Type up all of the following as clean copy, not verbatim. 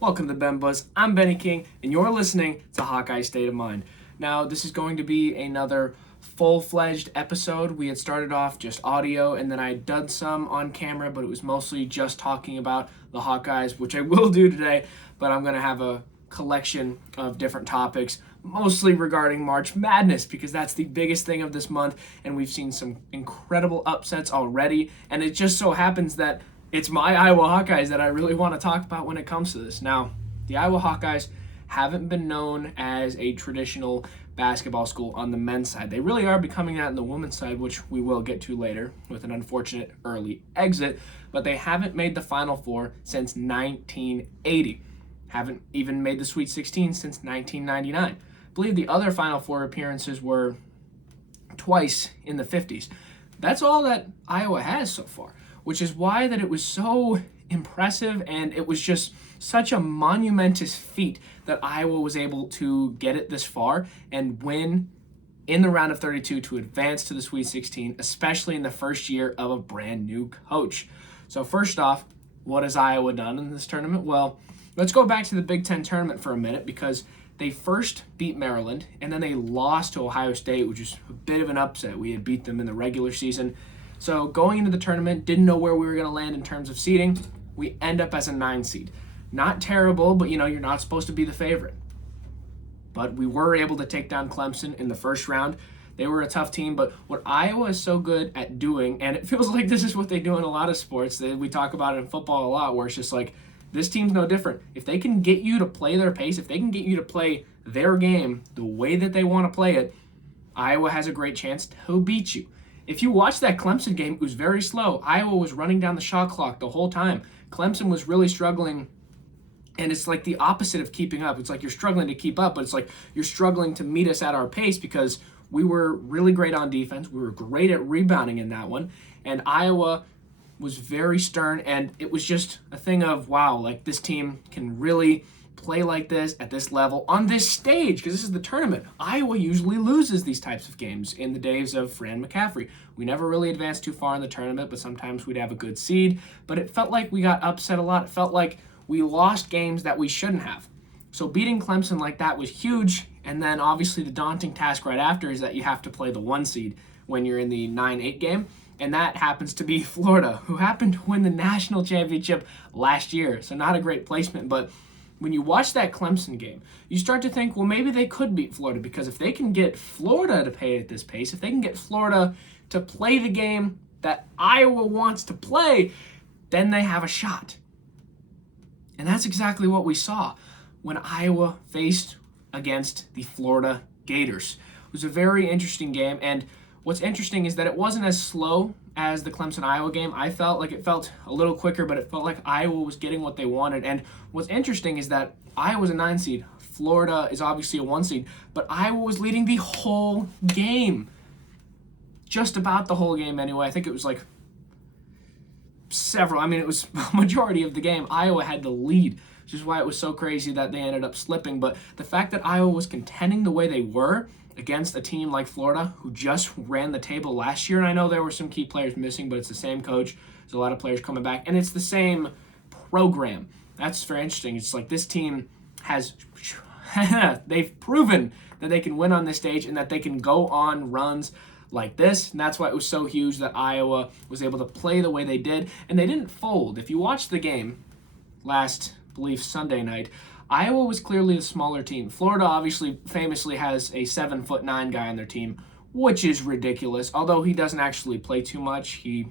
Welcome to Ben Buzz. I'm Benny King, and you're listening to Hawkeye State of Mind. Now, this is going to be another full-fledged episode. We had started off just audio, and then I had done some on camera, but it was mostly just talking about the Hawkeyes, which I will do today, but I'm going to have a collection of different topics, mostly regarding March Madness, because that's the biggest thing of this month, and we've seen some incredible upsets already, and it just so happens that it's my Iowa Hawkeyes that I really want to talk about when it comes to this. Now, the Iowa Hawkeyes haven't been known as a traditional basketball school on the men's side. They really are becoming that on the women's side, which we will get to later with an unfortunate early exit, but they haven't made the Final Four since 1980. Haven't even made the Sweet 16 since 1999. I believe the other Final Four appearances were twice in the 50s. That's all that Iowa has so far, which is why that it was so impressive, and it was just such a monumentous feat that Iowa was able to get it this far and win in the round of 32 to advance to the Sweet 16, especially in the first year of a brand new coach. So first off, what has Iowa done in this tournament? Well, let's go back to the Big Ten tournament for a minute, because they first beat Maryland, and then they lost to Ohio State, which is a bit of an upset. We had beat them in the regular season. So going into the tournament, didn't know where we were going to land in terms of seeding. We end up as a 9 seed. Not terrible, but you're not supposed to be the favorite. But we were able to take down Clemson in the first round. They were a tough team, but what Iowa is so good at doing, and it feels like this is what they do in a lot of sports, we talk about it in football a lot, where it's just like, this team's no different. If they can get you to play their pace, if they can get you to play their game the way that they want to play it, Iowa has a great chance to beat you. If you watch that Clemson game, it was very slow. Iowa was running down the shot clock the whole time. Clemson was really struggling, and it's like the opposite of keeping up. It's like you're struggling to keep up, but it's like you're struggling to meet us at our pace, because we were really great on defense. We were great at rebounding in that one, and Iowa was very stern, and it was just a thing of, wow, like this team can really play like this at this level on this stage, because this is the tournament. Iowa usually loses these types of games in the days of Fran McCaffrey. We never really advanced too far in the tournament, but sometimes we'd have a good seed. But it felt like we got upset a lot. It felt like we lost games that we shouldn't have. So beating Clemson like that was huge. And then obviously the daunting task right after is that you have to play the 1 seed when you're in the 9-8 game. And that happens to be Florida, who happened to win the national championship last year. So not a great placement, but when you watch that Clemson game, you start to think, well, maybe they could beat Florida, because if they can get Florida to play at this pace, if they can get Florida to play the game that Iowa wants to play, then they have a shot. And that's exactly what we saw when Iowa faced against the Florida Gators. It was a very interesting game, and what's interesting is that it wasn't as slow as the Clemson-Iowa game. I felt like it felt a little quicker, but it felt like Iowa was getting what they wanted. And what's interesting is that Iowa's a 9 seed. Florida is obviously a 1 seed, but Iowa was leading the whole game. Just about the whole game anyway. I think it was like it was a majority of the game. Iowa had the lead, which is why it was so crazy that they ended up slipping. But the fact that Iowa was contending the way they were against a team like Florida, who just ran the table last year, and I know there were some key players missing, but it's the same coach. There's a lot of players coming back, and it's the same program. That's very interesting. It's like this team has they've proven that they can win on this stage and that they can go on runs like this, and that's why it was so huge that Iowa was able to play the way they did, and they didn't fold. If you watched the game last, I believe, Sunday night, Iowa was clearly the smaller team. Florida obviously famously has a 7'9" guy on their team, which is ridiculous. Although he doesn't actually play too much, he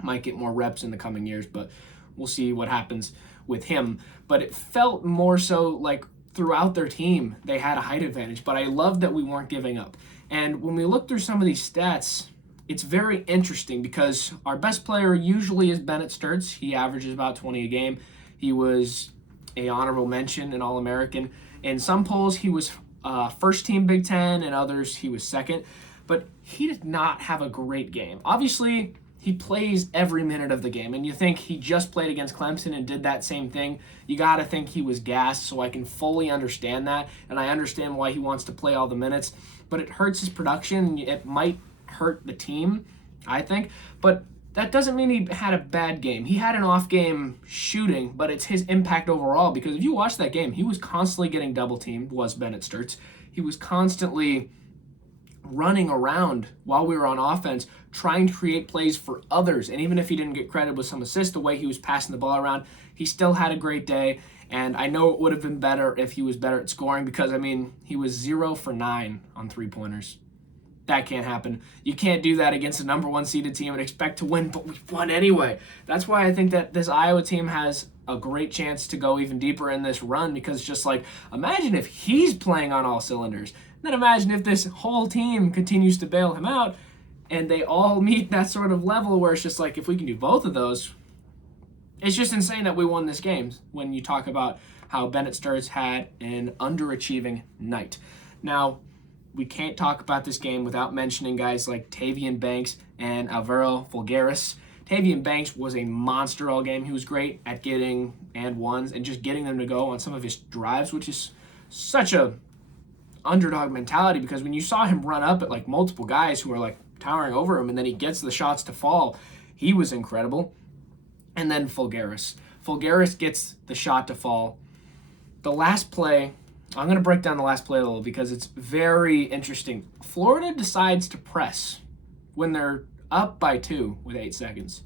might get more reps in the coming years, but we'll see what happens with him. But it felt more so like throughout their team they had a height advantage, but I love that we weren't giving up. And when we look through some of these stats, it's very interesting, because our best player usually is Bennett Sturtz. He averages about 20 a game. He was a honorable mention, an All-American. In some polls, he was first team Big Ten, and others he was second. But he did not have a great game. Obviously, he plays every minute of the game, and you think he just played against Clemson and did that same thing. You got to think he was gassed, so I can fully understand that, and I understand why he wants to play all the minutes. But it hurts his production. It might hurt the team, I think. But that doesn't mean he had a bad game. He had an off game shooting, but it's his impact overall, because if you watch that game, he was constantly getting double teamed, was Bennett Sturts. He was constantly running around while we were on offense, trying to create plays for others. And even if he didn't get credit with some assists, the way he was passing the ball around, he still had a great day. And I know it would have been better if he was better at scoring, because, I mean, he was 0 for 9 on three-pointers. That can't happen. You can't do that against a number one seeded team and expect to win, but we won anyway. That's why I think that this Iowa team has a great chance to go even deeper in this run, because just like, imagine if he's playing on all cylinders. Then imagine if this whole team continues to bail him out and they all meet that sort of level where it's just like, if we can do both of those, it's just insane that we won this game when you talk about how Bennett Sturts had an underachieving night. Now, we can't talk about this game without mentioning guys like Tavian Banks and Alvaro Fulgaris. Tavian Banks was a monster all game. He was great at getting and ones and just getting them to go on some of his drives, which is such a underdog mentality, because when you saw him run up at like multiple guys who were like towering over him and then he gets the shots to fall, he was incredible. And then Fulgaris gets the shot to fall. The last play, I'm going to break down the last play a little because it's very interesting. Florida decides to press when they're up by 2 with 8 seconds.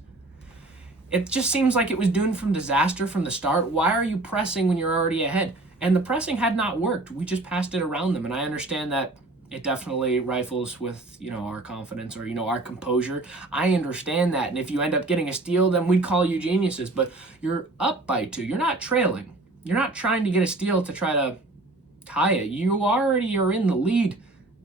It just seems like it was doomed from disaster from the start. Why are you pressing when you're already ahead? And the pressing had not worked. We just passed it around them. And I understand that it definitely rifles with, our confidence or, our composure. I understand that. And if you end up getting a steal, then we'd call you geniuses. But you're up by 2. You're not trailing. You're not trying to get a steal to try to tie it. You already are in the lead.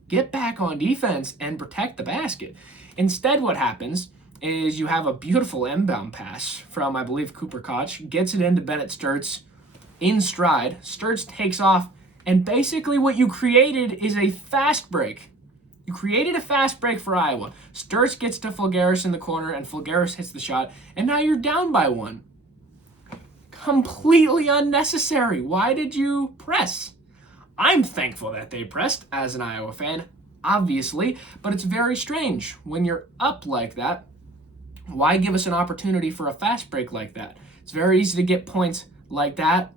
Get back on defense and protect the basket. Instead, what happens is you have a beautiful inbound pass from, I believe, Cooper Koch, gets it into Bennett Sturts in stride. Sturts takes off, and basically what you created is a fast break. You created a fast break for Iowa. Sturts gets to Fulgaris in the corner, and Fulgaris hits the shot, and now you're down by 1. Completely unnecessary. Why did you press? I'm thankful that they pressed as an Iowa fan, obviously, but it's very strange. When you're up like that, why give us an opportunity for a fast break like that? It's very easy to get points like that.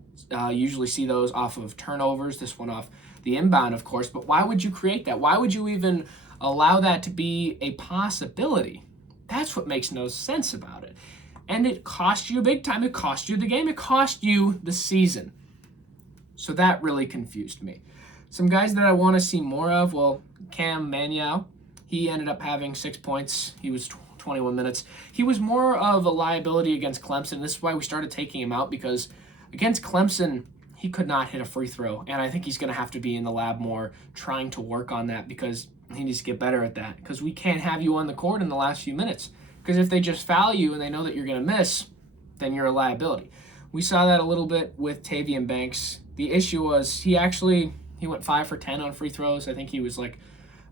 Usually see those off of turnovers, this one off the inbound, of course, but why would you create that? Why would you even allow that to be a possibility? That's what makes no sense about it. And it cost you big time. It cost you the game. It cost you the season. So that really confused me. Some guys that I want to see more of, well, Cam Maniau, he ended up having 6 points. He was 21 minutes. He was more of a liability against Clemson. This is why we started taking him out, because against Clemson, he could not hit a free throw. And I think he's going to have to be in the lab more trying to work on that, because he needs to get better at that, because we can't have you on the court in the last few minutes. Because if they just foul you and they know that you're going to miss, then you're a liability. We saw that a little bit with Tavian Banks. The issue was he went 5 for 10 on free throws. I think he was like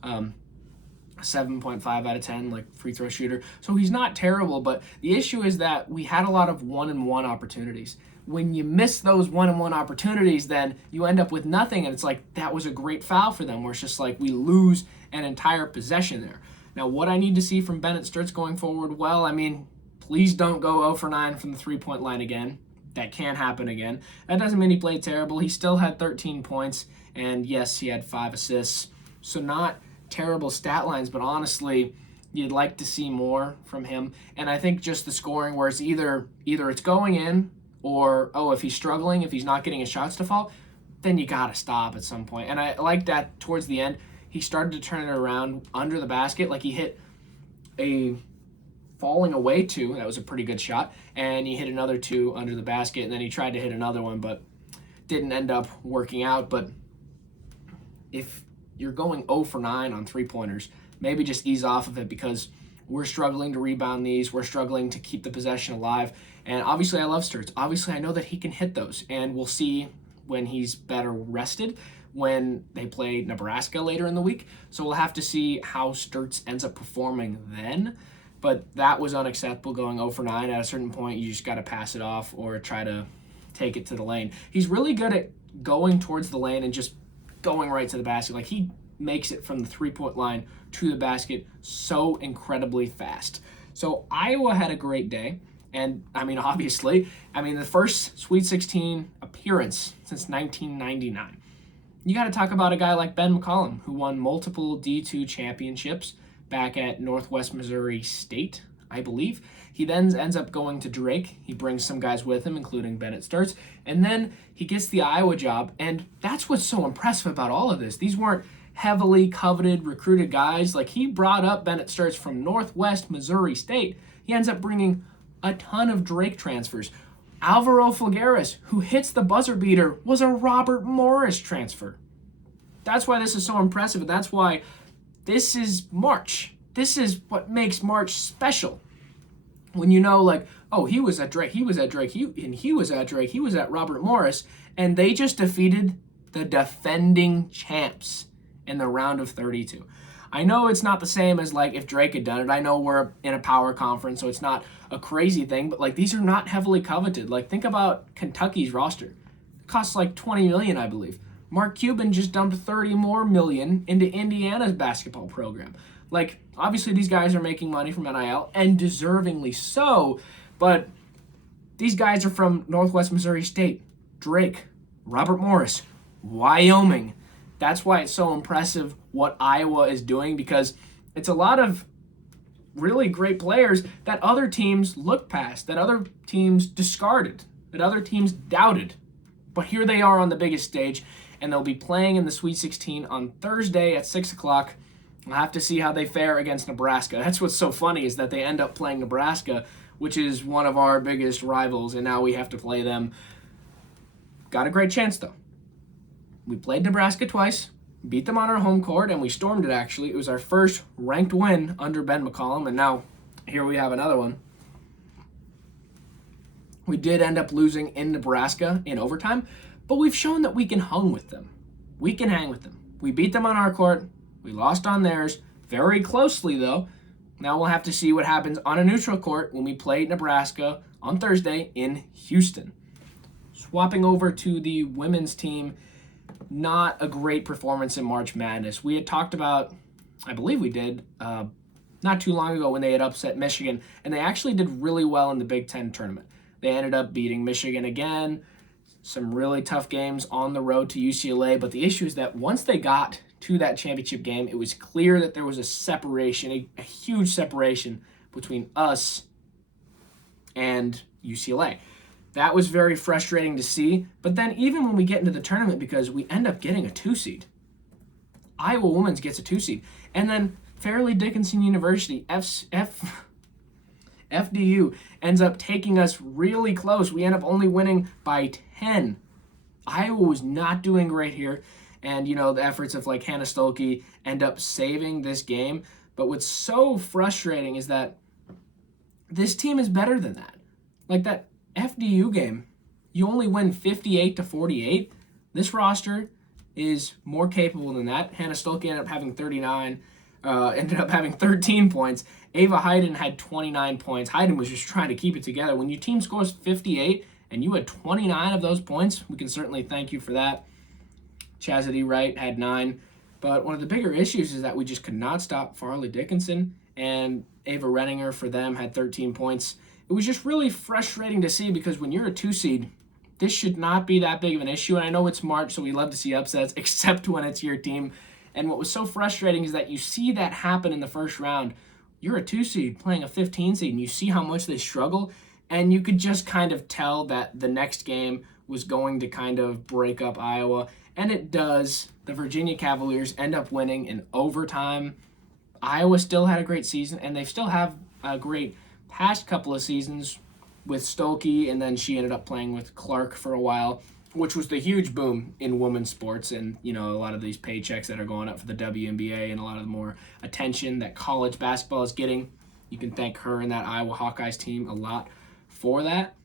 7.5 out of 10, like free throw shooter. So he's not terrible, but the issue is that we had a lot of 1-and-1 opportunities. When you miss those 1-and-1 opportunities, then you end up with nothing, and it's like that was a great foul for them, where it's just like we lose an entire possession there. Now, what I need to see from Bennett Sturts going forward, well, I mean, please don't go 0 for 9 from the three-point line again. That can't happen again. That doesn't mean he played terrible. He still had 13 points, and yes, he had 5 assists. So not terrible stat lines, but honestly, you'd like to see more from him. And I think just the scoring, where it's either it's going in, or, if he's struggling, if he's not getting his shots to fall, then you got to stop at some point. And I like that towards the end, he started to turn it around under the basket. Like he hit a falling away 2. That was a pretty good shot. And he hit another 2 under the basket. And then he tried to hit another one, but didn't end up working out. But if you're going 0 for 9 on three-pointers, maybe just ease off of it, because we're struggling to rebound these. We're struggling to keep the possession alive. And obviously I love Sturts. Obviously I know that he can hit those. And we'll see when he's better rested, when they play Nebraska later in the week. So we'll have to see how Sturts ends up performing then. But that was unacceptable, going 0 for 9. At a certain point, you just got to pass it off or try to take it to the lane. He's really good at going towards the lane and just going right to the basket. Like, he makes it from the three-point line to the basket so incredibly fast. So Iowa had a great day. And, obviously, the first Sweet 16 appearance since 1999. You got to talk about a guy like Ben McCollum, who won multiple D2 championships back at Northwest Missouri State, I believe. He then ends up going to Drake. He brings some guys with him, including Bennett Sturts. And then he gets the Iowa job. And that's what's so impressive about all of this. These weren't heavily coveted, recruited guys. Like, he brought up Bennett Sturts from Northwest Missouri State. He ends up bringing a ton of Drake transfers. Alvaro Figueres, who hits the buzzer beater, was a Robert Morris transfer. That's why this is so impressive, and that's why this is March. This is what makes March special. When you know, like, oh, he was at Drake, he was at Drake, he was at Drake, he was at Robert Morris, and they just defeated the defending champs in the round of 32. I know it's not the same as, like, if Drake had done it. I know we're in a power conference, so it's not a crazy thing, but, like, these are not heavily coveted. Like, think about Kentucky's roster. It costs, like, $20 million, I believe. Mark Cuban just dumped $30 more million into Indiana's basketball program. Like, obviously these guys are making money from NIL, and deservingly so, but these guys are from Northwest Missouri State, Drake, Robert Morris, Wyoming. That's why it's so impressive what Iowa is doing, because it's a lot of really great players that other teams looked past, that other teams discarded, that other teams doubted. But here they are on the biggest stage, and they'll be playing in the Sweet 16 on Thursday at 6 o'clock. We'll have to see how they fare against Nebraska. That's what's so funny, is that they end up playing Nebraska, which is one of our biggest rivals, and now we have to play them. Got a great chance, though. We played Nebraska twice, beat them on our home court, and we stormed it, actually. It was our first ranked win under Ben McCollum, and now here we have another one. We did end up losing in Nebraska in overtime, but we've shown that we can hang with them. We can hang with them. We beat them on our court. We lost on theirs, very closely, though. Now we'll have to see what happens on a neutral court when we play Nebraska on Thursday in Houston. Swapping over to the women's team, not a great performance in March Madness. We had talked about, I believe we did, not too long ago when they had upset Michigan, and they actually did really well in the Big Ten tournament. They ended up beating Michigan again, some really tough games on the road to UCLA, but the issue is that once they got to that championship game, it was clear that there was a separation, a huge separation between us and UCLA. That was very frustrating to see. But then even when we get into the tournament, because we end up getting a 2 seed. Iowa Women's gets a 2 seed. And then Fairleigh Dickinson University, FDU, ends up taking us really close. We end up only winning by 10. Iowa was not doing great here. And, the efforts of, like, Hannah Stolke end up saving this game. But what's so frustrating is that this team is better than that. Like, that FDU game, you only win 58-48. This roster is more capable than that. Hannah Stolke ended up having 13 points. Ava Hayden had 29 points. Hayden was just trying to keep it together. When your team scores 58 and you had 29 of those points, we can certainly thank you for that. Chastity Wright had 9. But one of the bigger issues is that we just could not stop Fairleigh Dickinson, and Ava Renninger for them had 13 points. It was just really frustrating to see, because when you're a 2 seed, this should not be that big of an issue. And I know it's March, so we love to see upsets, except when it's your team. And what was so frustrating is that you see that happen in the first round. You're a 2 seed playing a 15 seed, and you see how much they struggle. And you could just kind of tell that the next game was going to kind of break up Iowa. And it does. The Virginia Cavaliers end up winning in overtime. Iowa still had a great season, and they still have a great past couple of seasons with Stolke, and then she ended up playing with Clark for a while, which was the huge boom in women's sports, and a lot of these paychecks that are going up for the WNBA and a lot of the more attention that college basketball is getting. You can thank her and that Iowa Hawkeyes team a lot for that.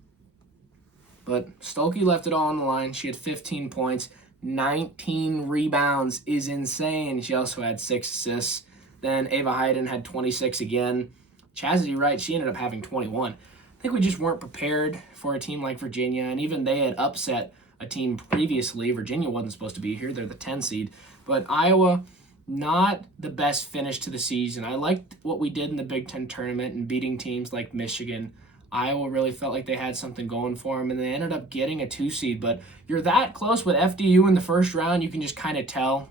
But Stolke left it all on the line. She had 15 points, 19 rebounds is insane. She also had 6 assists. Then Ava Hayden had 26 again. Chastity Wright, she ended up having 21. I think we just weren't prepared for a team like Virginia, and even they had upset a team previously. Virginia wasn't supposed to be here. They're the 10 seed. But Iowa, not the best finish to the season. I liked what we did in the Big Ten tournament and beating teams like Michigan. Iowa really felt like they had something going for them, and they ended up getting a 2 seed. But you're that close with FDU in the first round, you can just kind of tell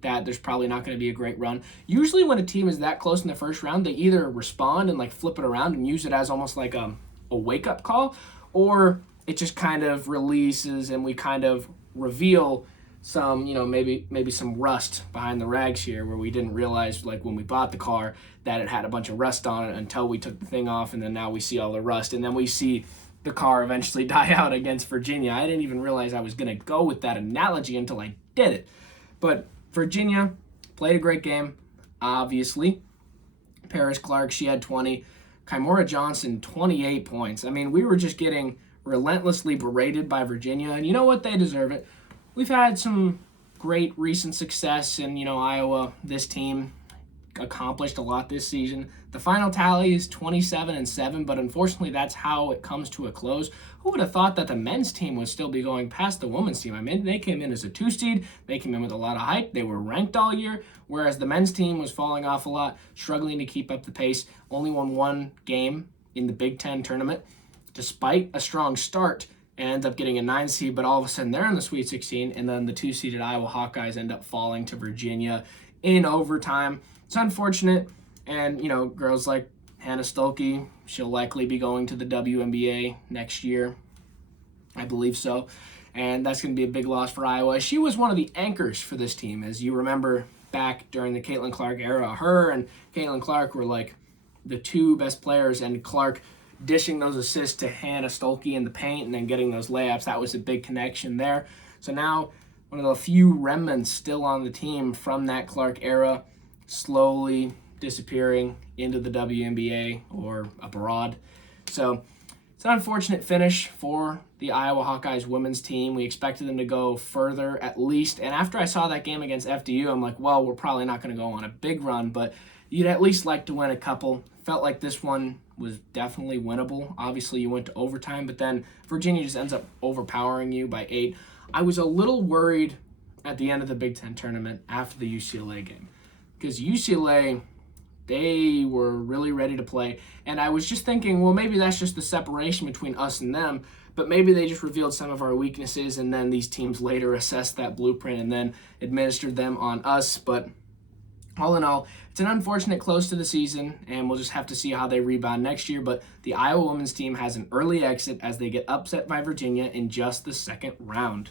that there's probably not going to be a great run. Usually when a team is that close in the first round, they either respond and like flip it around and use it as almost like a wake-up call, or it just kind of releases and we kind of reveal some, maybe some rust behind the rags here, where we didn't realize, like when we bought the car, that it had a bunch of rust on it until we took the thing off, and then now we see all the rust, and then we see the car eventually die out against Virginia. I didn't even realize I was going to go with that analogy until I did it. But Virginia played a great game, obviously. Paris Clark, she had 20. Kimora Johnson, 28 points. I mean, we were just getting relentlessly berated by Virginia, and you know what? They deserve it. We've had some great recent success in, Iowa. This team accomplished a lot this season. The final tally is 27-7, but unfortunately that's how it comes to a close. Who would have thought that the men's team would still be going past the women's team? I mean, they came in as a 2 seed. They came in with a lot of hype. They were ranked all year, whereas the men's team was falling off a lot, struggling to keep up the pace. Only won 1 game in the Big Ten tournament, despite a strong start, and ends up getting a 9 seed, but all of a sudden they're in the Sweet 16, and then the 2-seeded Iowa Hawkeyes end up falling to Virginia in overtime. It's unfortunate, and, girls like Hannah Stolke, she'll likely be going to the WNBA next year. I believe so, and that's going to be a big loss for Iowa. She was one of the anchors for this team, as you remember back during the Caitlin Clark era. Her and Caitlin Clark were like the 2 best players, and Clark dishing those assists to Hannah Stolke in the paint and then getting those layups. That was a big connection there. So now one of the few remnants still on the team from that Clark era, slowly disappearing into the WNBA or abroad. So it's an unfortunate finish for the Iowa Hawkeyes women's team. We expected them to go further at least. And after I saw that game against FDU, I'm like, well, we're probably not going to go on a big run, but you'd at least like to win a couple. Felt like this one was definitely winnable. Obviously, you went to overtime, but then Virginia just ends up overpowering you by 8. I was a little worried at the end of the Big Ten tournament after the UCLA game, because UCLA, they were really ready to play, and I was just thinking, well, maybe that's just the separation between us and them, but maybe they just revealed some of our weaknesses, and then these teams later assessed that blueprint and then administered them on us. But all in all, it's an unfortunate close to the season, and we'll just have to see how they rebound next year. But the Iowa women's team has an early exit as they get upset by Virginia in just the second round.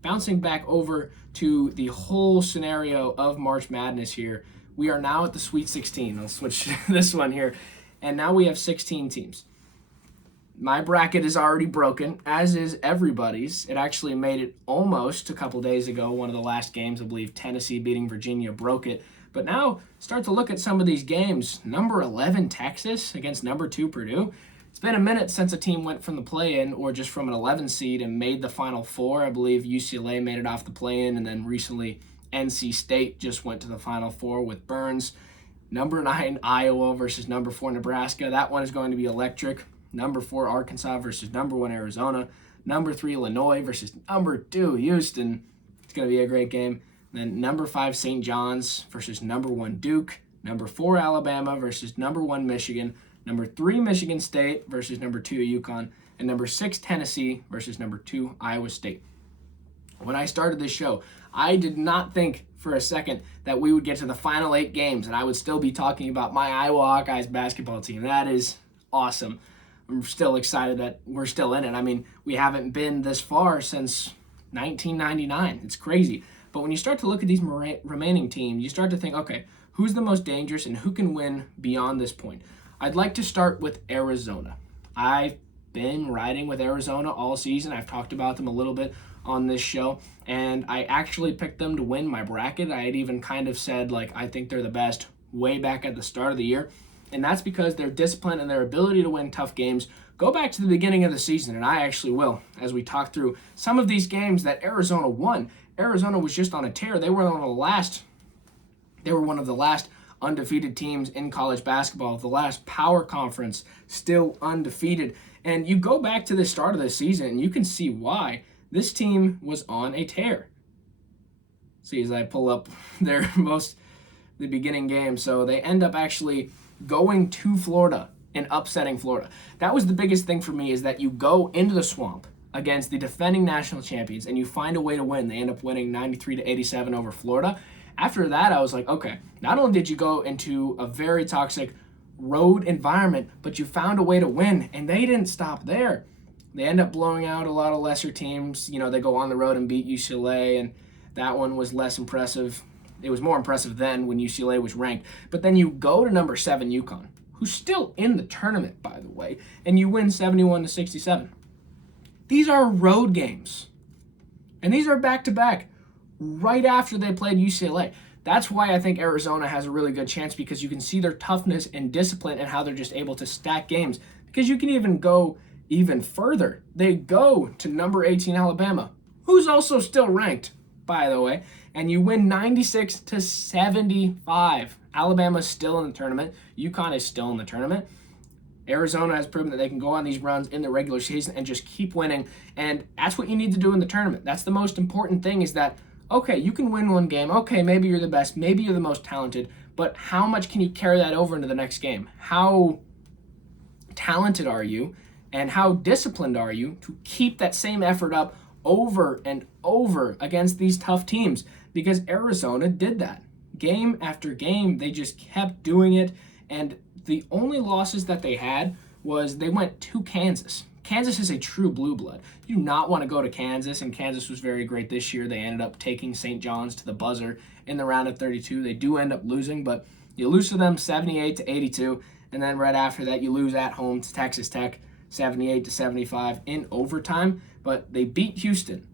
Bouncing back over to the whole scenario of March Madness here, we are now at the Sweet 16. I'll switch this one here. And now we have 16 teams. My bracket is already broken, as is everybody's. It actually made it almost a couple days ago. One of the last games, I believe, Tennessee beating Virginia broke it. But now, start to look at some of these games. Number 11, Texas against number 2, Purdue. It's been a minute since a team went from the play-in or just from an 11 seed and made the Final Four. I believe UCLA made it off the play-in, and then recently NC State just went to the Final Four with Burns. Number 9, Iowa versus number 4, Nebraska. That one is going to be electric. Number 4, Arkansas versus number 1, Arizona. Number 3, Illinois versus number 2, Houston. It's going to be a great game. Then number 5, St. John's versus number 1, Duke. Number 4, Alabama versus number 1, Michigan. Number 3, Michigan State versus number 2, UConn. And number 6, Tennessee versus number 2, Iowa State. When I started this show, I did not think for a second that we would get to the final 8 games and I would still be talking about my Iowa Hawkeyes basketball team. That is awesome. I'm still excited that we're still in it. I mean, we haven't been this far since 1999. It's crazy. But when you start to look at these remaining teams, you start to think, okay, who's the most dangerous and who can win beyond this point? I'd like to start with Arizona. I've been riding with Arizona all season. I've talked about them a little bit on this show, and I actually picked them to win my bracket. I had even kind of said, like, I think they're the best way back at the start of the year. And that's because their discipline and their ability to win tough games. Go back to the beginning of the season, and I actually will, as we talk through some of these games that Arizona won. Arizona was just on a tear. They were one of the last undefeated teams in college basketball, the last power conference, still undefeated. And you go back to the start of the season, and you can see why this team was on a tear. see as I pull up the beginning game. So they end up actually going to Florida and upsetting Florida. That was the biggest thing for me, is that you go into the Swamp against the defending national champions and you find a way to win. They end up winning 93-87 over Florida. After that, I was like, okay, not only did you go into a very toxic road environment, but you found a way to win, and they didn't stop there. They end up blowing out a lot of lesser teams. You know, they go on the road and beat UCLA, and that one was less impressive. It was more impressive then when UCLA was ranked. But then you go to number 7 UConn, who's still in the tournament, by the way, and you win 71-67. These are road games, and these are back-to-back right after they played UCLA. That's why I think Arizona has a really good chance, because you can see their toughness and discipline and how they're just able to stack games. Because you can even go even further. They go to number 18 Alabama, who's also still ranked, by the way, and you win 96-75. Alabama's still in the tournament. UConn is still in the tournament. Arizona has proven that they can go on these runs in the regular season and just keep winning, and that's what you need to do in the tournament. That's the most important thing, is that, okay, you can win one game. Okay, maybe you're the best. Maybe you're the most talented. But how much can you carry that over into the next game? How talented are you, and how disciplined are you to keep that same effort up over and over against these tough teams? Because Arizona did that. Game after game, they just kept doing it. And the only losses that they had was they went to Kansas. Kansas is a true blue blood. You do not want to go to Kansas, and Kansas was very great this year. They ended up taking St. John's to the buzzer in the round of 32. They do end up losing, but you lose to them 78-82, and then right after that you lose at home to Texas Tech 78-75 in overtime. But they beat Houston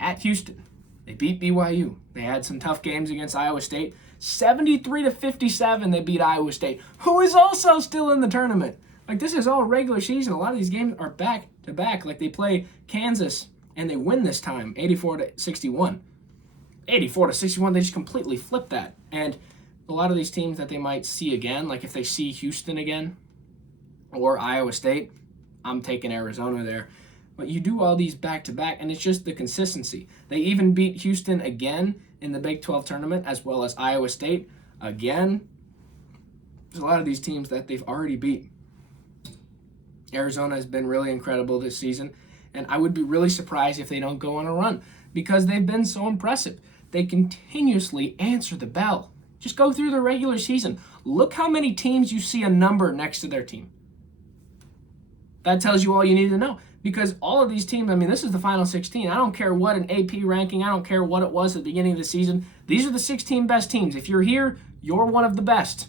at Houston. They beat BYU. They had some tough games against Iowa State. 73-57 they beat Iowa State, who is also still in the tournament. Like, this is all regular season. A lot of these games are back to back. Like, they play Kansas and they win this time 84-61. 84-61, they just completely flip that. And a lot of these teams that they might see again, like if they see Houston again or Iowa State, I'm taking Arizona there. But you do all these back-to-back, and it's just the consistency. They even beat Houston again in the Big 12 tournament, as well as Iowa State again. There's a lot of these teams that they've already beat. Arizona has been really incredible this season, and I would be really surprised if they don't go on a run, because they've been so impressive. They continuously answer the bell. Just go through the regular season. Look how many teams you see a number next to their team. That tells you all you need to know. Because all of these teams, I mean, this is the final 16. I don't care what an AP ranking, I don't care what it was at the beginning of the season. These are the 16 best teams. If you're here, you're one of the best.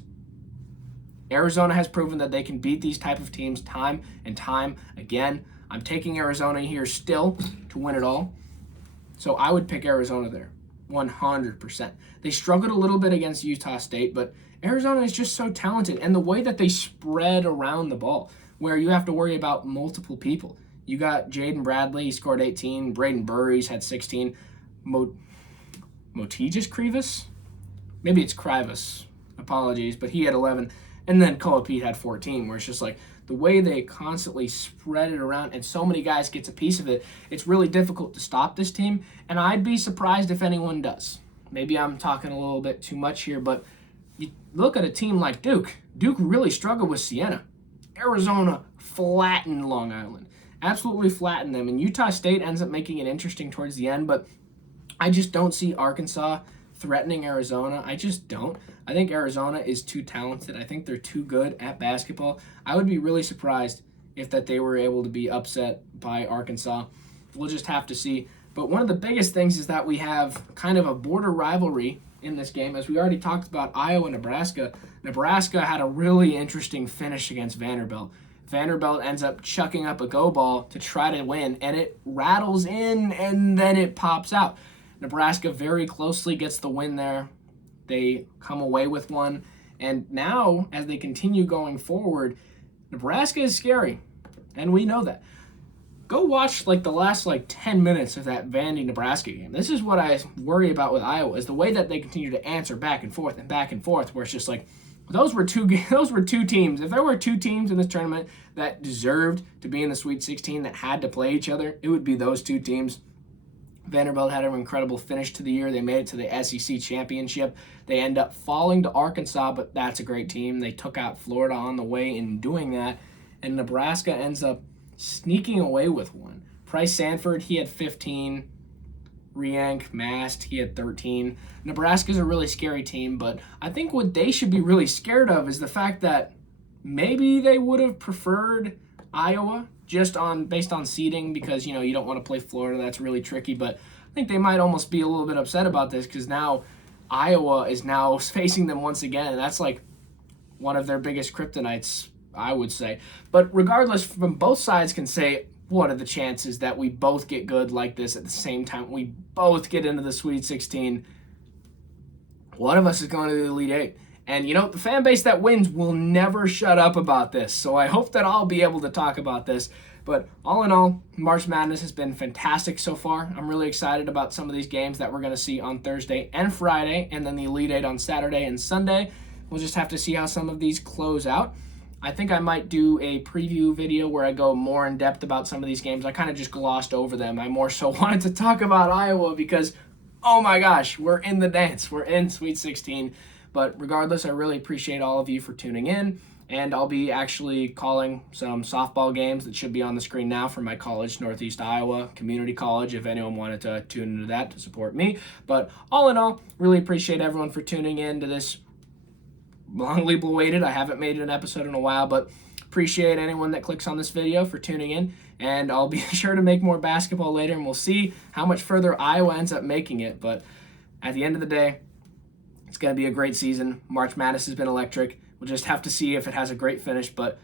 Arizona has proven that they can beat these type of teams time and time again. I'm taking Arizona here still to win it all. So I would pick Arizona there, 100%. They struggled a little bit against Utah State, but Arizona is just so talented. And the way that they spread around the ball, where you have to worry about multiple people. You got Jaden Bradley, he scored 18. Braden Burries had 16. Motijus Krivas? Maybe it's Krivas. Apologies, but he had 11. And then Koa Pete had 14, where it's just like the way they constantly spread it around and so many guys gets a piece of it, it's really difficult to stop this team. And I'd be surprised if anyone does. Maybe I'm talking a little bit too much here, but you look at a team like Duke. Duke really struggled with Siena. Arizona flattened Long Island. Absolutely flattened them. And Utah State ends up making it interesting towards the end, but I just don't see Arkansas threatening Arizona. I just don't. I think Arizona is too talented. I think they're too good at basketball. I would be really surprised if that they were able to be upset by Arkansas. We'll just have to see. But one of the biggest things is that we have kind of a border rivalry in this game. As we already talked about Iowa and Nebraska, Nebraska had a really interesting finish against Vanderbilt. Vanderbilt ends up chucking up a go ball to try to win, and it rattles in, and then it pops out. Nebraska very closely gets the win there. They come away with one, and now, as they continue going forward, Nebraska is scary, and we know that. Go watch the last 10 minutes of that Vandy-Nebraska game. This is what I worry about with Iowa, is the way that they continue to answer back and forth, where it's just like, those were two teams. If there were two teams in this tournament that deserved to be in the Sweet 16 that had to play each other, it would be those two teams. Vanderbilt had an incredible finish to the year. They made it to the SEC championship. They end up falling to Arkansas, but that's a great team. They took out Florida on the way in doing that, and Nebraska ends up sneaking away with one. Price Sanford, he had 15. Riank, Mast, he had 13. Nebraska's a really scary team, but I think what they should be really scared of is the fact that maybe they would have preferred Iowa based on seeding, because you don't want to play Florida. That's really tricky, but I think they might almost be a little bit upset about this because now Iowa is now facing them once again, and that's like one of their biggest kryptonites, I would say. But regardless, from both sides can say, what are the chances that we both get good like this at the same time? We both get into the Sweet 16. One of us is going to the Elite Eight. And, the fan base that wins will never shut up about this. So I hope that I'll be able to talk about this. But all in all, March Madness has been fantastic so far. I'm really excited about some of these games that we're going to see on Thursday and Friday, and then the Elite Eight on Saturday and Sunday. We'll just have to see how some of these close out. I think I might do a preview video where I go more in depth about some of these games. I kind of just glossed over them. I more so wanted to talk about Iowa because, oh my gosh, we're in the dance. We're in Sweet 16. But regardless, I really appreciate all of you for tuning in. And I'll be actually calling some softball games that should be on the screen now for my college, Northeast Iowa Community College, if anyone wanted to tune into that to support me. But all in all, really appreciate everyone for tuning in to this longly awaited. I haven't made an episode in a while, but appreciate anyone that clicks on this video for tuning in. And I'll be sure to make more basketball later, and we'll see how much further Iowa ends up making it. But at the end of the day, it's going to be a great season. March Madness has been electric. We'll just have to see if it has a great finish, but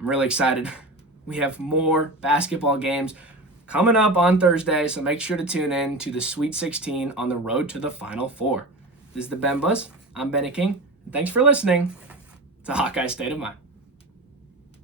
I'm really excited. We have more basketball games coming up on Thursday, so make sure to tune in to the Sweet 16 on the road to the Final Four. This is the Ben Buzz. I'm Benny King, and thanks for listening to Hawkeye State of Mind.